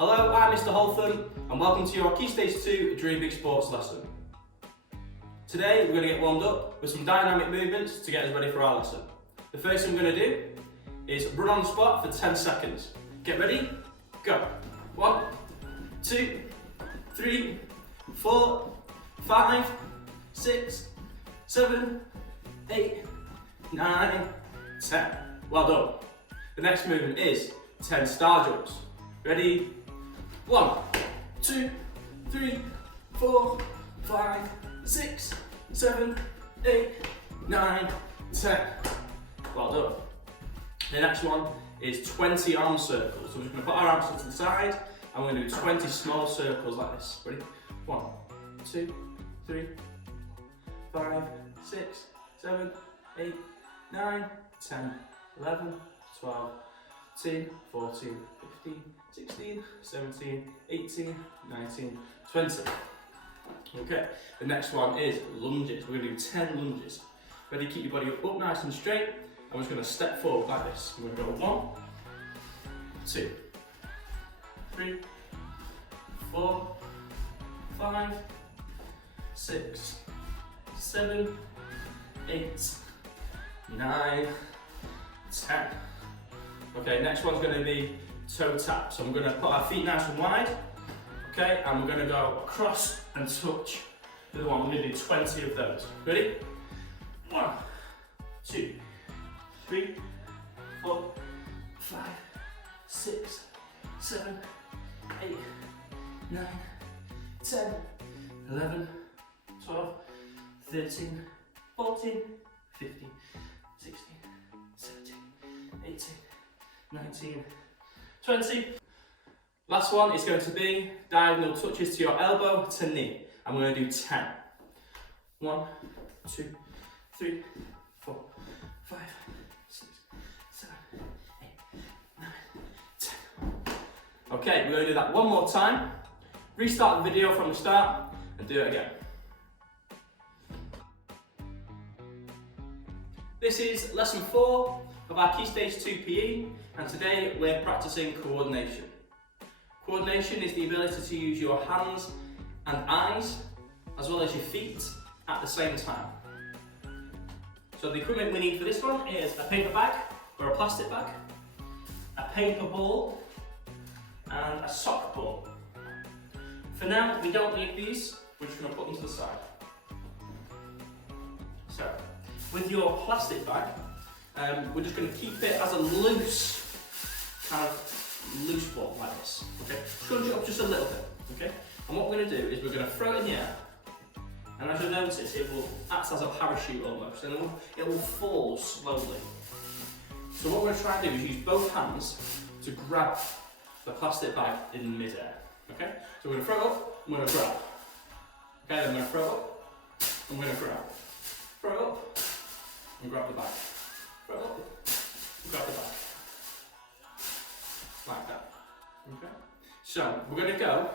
Hello, I'm Mr. Holtham and welcome to your Key Stage 2 Dream Big Sports lesson. Today we're going to get warmed up with some dynamic movements to get us ready for our lesson. The first thing we're going to do is run on the spot for 10 seconds. Get ready, go. 1, 2, 3, 4, 5, 6, 7, 8, 9, 10. Well done. The next movement is 10 star jumps. Ready? 1, 2, 3, 4, 5, 6, 7, 8, 9, 10. Well done. The next one is 20 arm circles. So we're just going to put our arms to the side and we're going to do 20 small circles like this. Ready? 1, 2, 3, 5, 6, 7, 8, 9, 10, 11, 12, 13, 14, 15, 16, 17, 18, 19, 20. Okay, the next one is lunges. We're going to do 10 lunges. Ready, keep your body up nice and straight. And we're just going to step forward like this. We're going to go 1, 2, 3, 4, 5, 6, 7, 8, 9, 10. Okay, next one's going to be toe tap. So I'm going to put our feet nice and wide. Okay, and we're going to go across and touch the other one. We're going to do 20 of those. Ready? 1, 2, 3, 4, 5, 6, 7, 8, 9, 10, 11, 12, 13, 14, 15, 16, 17, 18, 19, 20. Last one is going to be diagonal touches to your elbow to knee. And we're going to do 10. 1, 2, 3, 4, 5, 6, 7, 8, 9, 10. Okay, we're going to do that one more time. Restart the video from the start and do it again. This is lesson 4 of our Key Stage 2 PE, and today we're practicing coordination. Coordination is the ability to use your hands and eyes, as well as your feet, at the same time. So the equipment we need for this one is a paper bag or a plastic bag, a paper ball, and a sock ball. For now, we don't need these, we're just going to put them to the side. So, with your plastic bag, we're just going to keep it as a loose ball like this. Okay, scrunch it up just a little bit. Okay, and what we're going to do is we're going to throw it in the air, and as you'll notice, it will act as a parachute almost, and it will fall slowly. So what we're going to try and do is use both hands to grab the plastic bag in mid-air. Okay, so we're going to throw it up, and we're going to grab. Okay, then we're going to throw it up, and we're going to grab. Throw it up, and grab the bag. Throw it up, and grab the bag. Like that. Okay. So we're going to go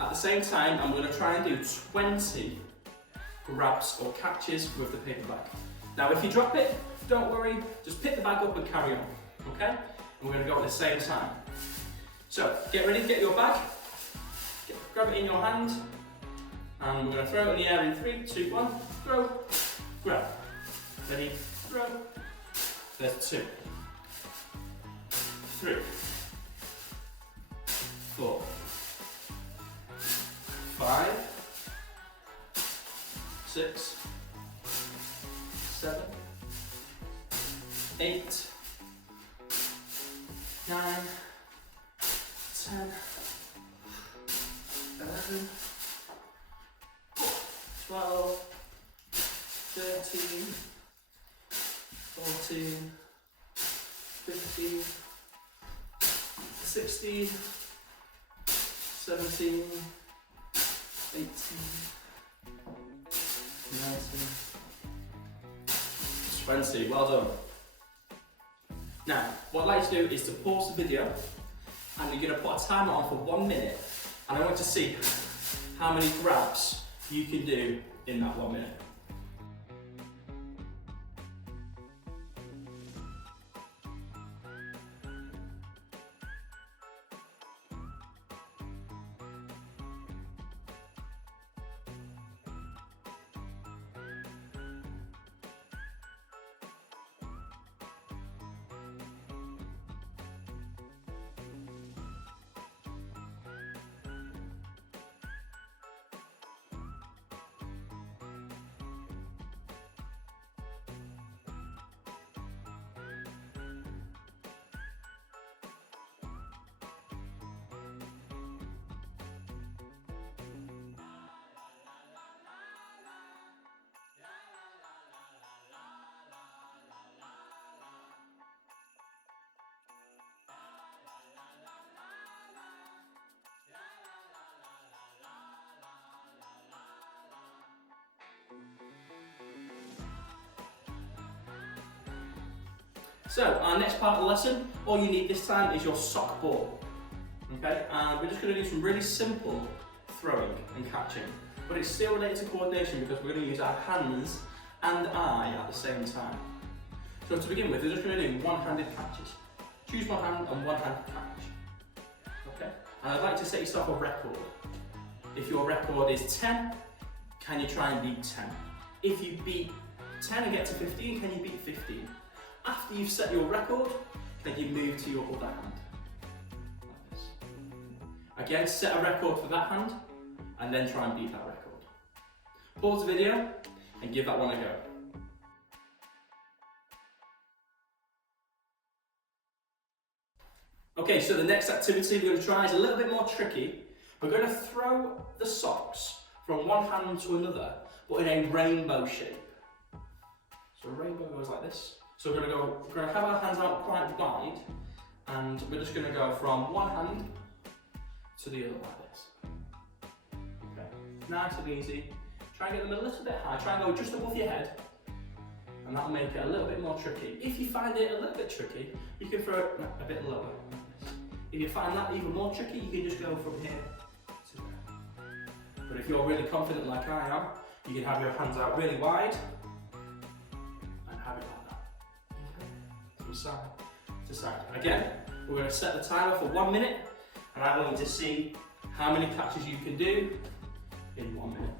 at the same time, and we're going to try and do 20 grabs or catches with the paper bag. Now, if you drop it, don't worry. Just pick the bag up and carry on. Okay. And we're going to go at the same time. So get ready. Get your bag. Grab it in your hand, and we're going to throw it in the air in 3, 2, 1. Throw. Grab. Ready. Throw. There's 2, 3, 4, 5, 6, 7, 8, 9, 10, 11, 12, 13, 14, 15, 16, 17, 18, 19, 20. Well done. Now, what I'd like to do is to pause the video, and you're going to put a timer on for 1 minute, and I want to see how many grabs you can do in that 1 minute. So our next part of the lesson, all you need this time is your sock ball. Okay, and we're just going to do some really simple throwing and catching, but it's still related to coordination because we're going to use our hands and eye at the same time. So to begin with, we're just going to do one-handed catches. Choose one hand and one-handed catch. Okay, and I'd like to set yourself a record. If your record is 10, can you try and beat 10? If you beat 10 and get to 15, can you beat 15? After you've set your record, then you move to your other hand. Like this. Again, set a record for that hand, and then try and beat that record. Pause the video, and give that one a go. Okay, so the next activity we're going to try is a little bit more tricky. We're going to throw the socks from one hand to another, but in a rainbow shape. So a rainbow goes like this. So we're going to have our hands out quite wide, and we're just going to go from one hand to the other like this. Okay, nice and easy. Try and get them a little bit high. Try and go just above your head, and that'll make it a little bit more tricky. If you find it a little bit tricky, you can throw it a bit lower. If you find that even more tricky, you can just go from here to there. But if you're really confident like I am, you can have your hands out really wide and have it like that. Okay. From side to side. Again, we're going to set the timer for 1 minute, and I want you to see how many catches you can do in 1 minute.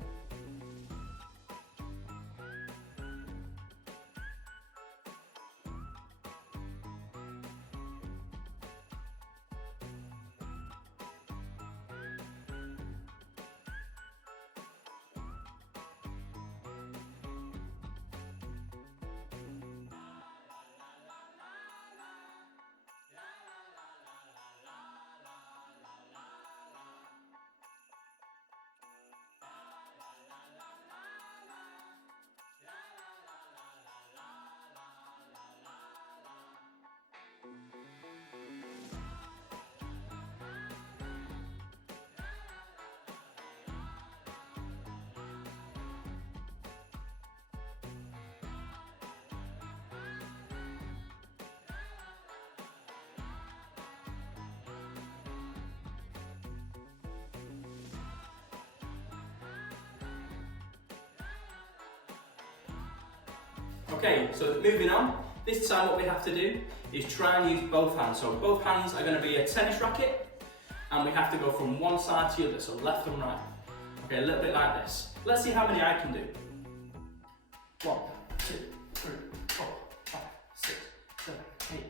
Okay, so moving on, this time what we have to do is try and use both hands. So both hands are going to be a tennis racket, and we have to go from one side to the other, so left and right. Okay, a little bit like this. Let's see how many I can do. 1, 2, 3, 4, 5, 6, 7, 8,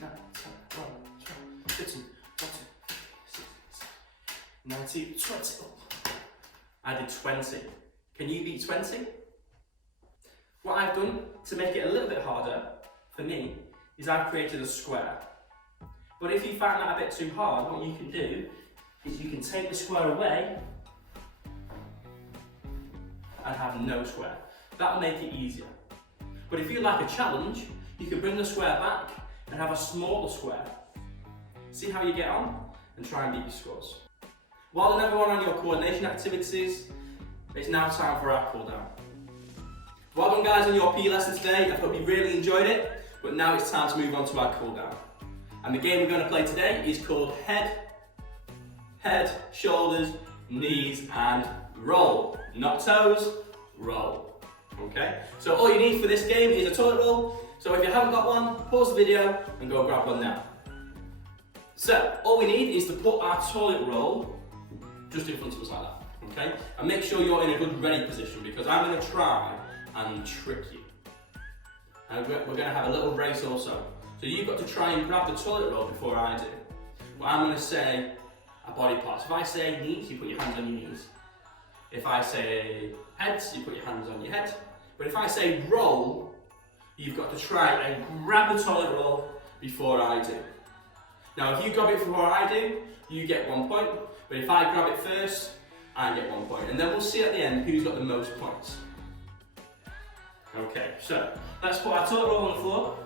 9, 10, 11, 12, 13, 14, 15, 16, 17, 20. Oh. I did 20. Can you beat 20? What I've done to make it a little bit harder for me is I've created a square. But if you find that a bit too hard, what you can do is you can take the square away and have no square. That'll make it easier. But if you like a challenge, you can bring the square back and have a smaller square. See how you get on and try and beat your scores. Well done everyone on your coordination activities. It's now time for our cooldown. Well done guys on your PE lesson today. I hope you really enjoyed it, but now it's time to move on to our cooldown. And the game we're going to play today is called head, shoulders, knees and roll. Not toes, roll. Okay? So all you need for this game is a toilet roll. So if you haven't got one, pause the video and go grab one now. So all we need is to put our toilet roll just in front of us like that. Okay? And make sure you're in a good ready position because I'm going to try and trick you. And we're going to have a little race also. So you've got to try and grab the toilet roll before I do. But I'm going to say a body part. So if I say knees, you put your hands on your knees. If I say heads, you put your hands on your head. But if I say roll, you've got to try and grab the toilet roll before I do. Now if you grab it before I do, you get 1 point. But if I grab it first, I get 1 point. And then we'll see at the end who's got the most points. Okay, so let's put our toilet roll on the floor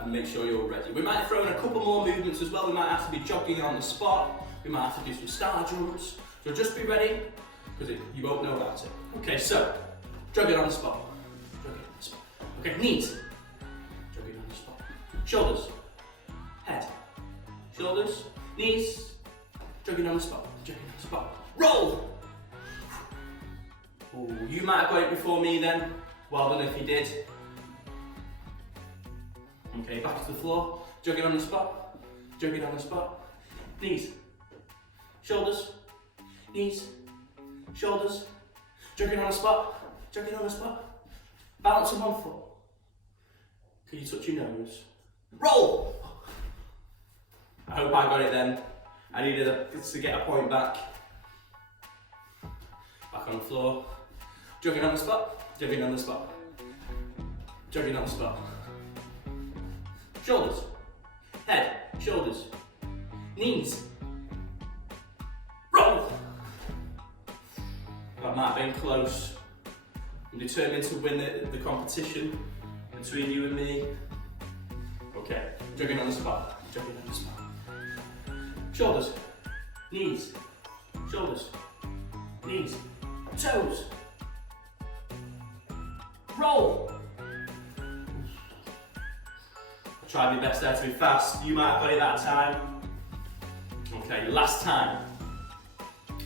and make sure you're ready. We might throw in a couple more movements as well. We might have to be jogging on the spot. We might have to do some star jumps. So just be ready because you won't know about it. Okay, so jogging on the spot. Jogging on the spot. Okay, knees. Jogging on the spot. shoulders, head, shoulders, knees, jogging on the spot, jogging on the spot. Roll! Ooh, you might have got it before me then. Well done if you did. Okay, back to the floor, jogging on the spot, jogging on the spot. Knees, shoulders, knees, shoulders, jogging on the spot, jogging on the spot. Balance on one foot. Can you touch your nose? Roll! I hope I got it then. I needed to get a point back. Back on the floor. Jogging on the spot, jogging on the spot. Jogging on the spot. Shoulders, head, shoulders, knees. Roll! That might have been close. I'm determined to win the competition between you and me. Okay, jogging on the spot, jogging on the spot. Shoulders, knees, shoulders, knees, toes. Roll! I tried my best there to be fast. You might have got it that time. Okay, last time.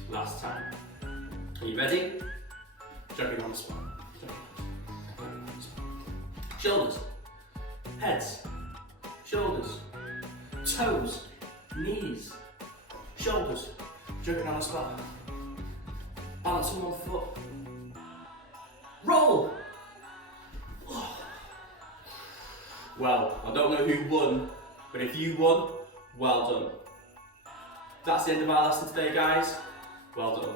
Last time. Are you ready? Jogging on the spot. Jogging on the spot. Shoulders, heads, shoulders, toes, knees, shoulders, jogging on the spot. Balance on one foot. Roll! Well, I don't know who won, but if you won, well done. That's the end of our lesson today, guys. Well done.